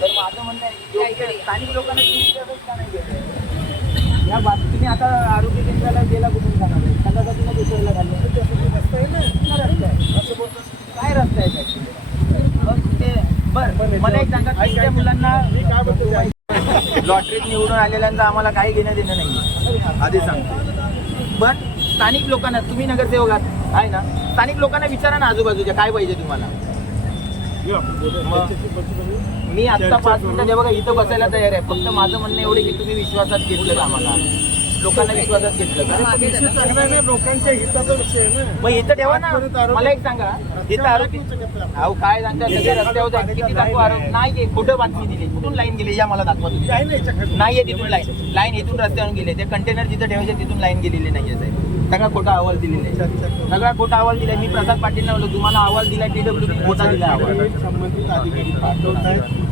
तर माझं म्हणणं आहे की योग्य स्थानिक लोकांना तुम्ही विचारच का नाही घेत या बाबतीत तुम्ही आता आरोग्य केंद्राला गेला कुठून जाणार आहे संघासाठी दुसऱ्याला घाललं तर त्यासाठी रस्ता आहे ना रस्ता आहे असं बोलतो काय रस्ता आहे त्याची मग ते बरं मला एक सांगा तुमच्या मुलांना मी काय बोलतो लॉटरीत निवडून आलेल्यांचा आम्हाला काही घेणं देणं नाही आधी सांगतो पण स्थानिक लोकांना तुम्ही नगरसेवक आहे ना स्थानिक लोकांना विचारा ना आजूबाजूच्या काय पाहिजे तुम्हाला मी आता 5 मिनिटं जेव्हा इथं बसायला तयार आहे फक्त माझं म्हणणं एवढे की तुम्ही विश्वासात घेतलं का आम्हाला लोकांना विश्वासात घेतलं का लोकांच्या हिताचा विषय आहे ना मग इथं ठेवा ना मला एक सांगा इथं आरोपी अहो काय सांगता सगळे रस्त्यावर जायचे किती दाखवा आरोप नाही कुठं बातमी दिली कुठून लाईन गेली या मला दाखवा तुम्ही नाहीये तिथून लाईन इथून रस्त्यावरून गेले ते कंटेनर जिथं ठेवायचे तिथून लाईन गेलेली नाहीये साहेब सगळा खोटा अहवाल दिलेला आहे सगळा खोटा अहवाल दिलाय मी प्रसाद पाटील बोललो तुम्हाला अहवाल दिलाय TWP खोटा दिलाय अहवाल संबंधित अधिकारी पाठवत आहेत